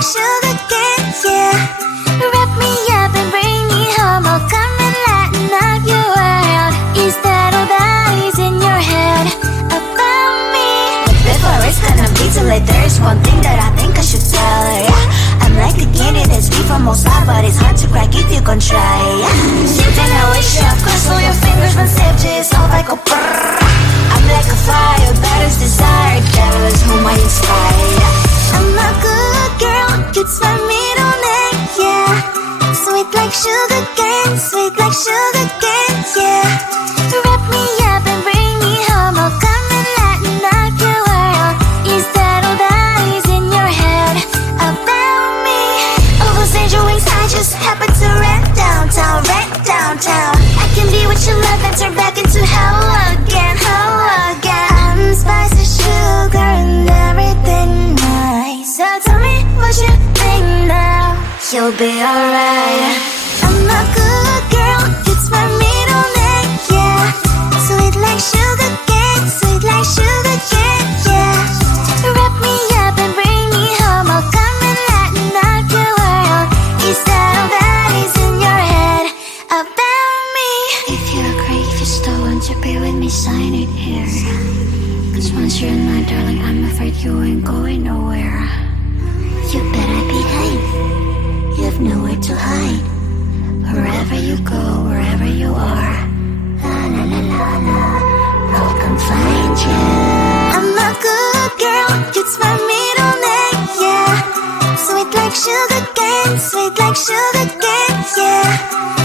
like sugar cane, yeah. Wrap me up and bring me home. I'll come and lighten up your world. Is that all that is in your head about me? But before it's gonna be too late, there's one thing that I think I should tell her, yeah. I'm like the candy that's free from most high, but it's hard to crack if you can try, yeah. Something I wish you cross all your fingers when safety is off, I go brrrr. I'm like a fire, battles desire, devil is whom I inspire, yeah. I'm a good girl, it's my middle name, yeah. Sweet like sugar cane, sweet like sugar cane, yeah. Wrap me up and bring me home. I'll come and lighten up your world. Is that all that is in your head about me? All those angel wings I just happen to rent downtown, rent downtown. I can be what you love and turn back into hell again, hell again. I'm spicy sugar and everything nice. So tell me what you think now. You'll be alright. I'm a good girl, it's my middle name, yeah. Sweet like sugar cane, sweet like sugar cane, yeah. Wrap me up and bring me home. I'll come and lighten up your world. Is that all that is in your head about me? If you agree, if you still want to be with me, sign it here. Cause once you're in my darling, I'm afraid you ain't going nowhere. You better behave, you have nowhere to hide. Wherever you go, wherever you are, la la la la la, I'll come find you. I'm a good girl, it's my middle name, yeah. Sweet like sugar cane, sweet like sugar cane, yeah.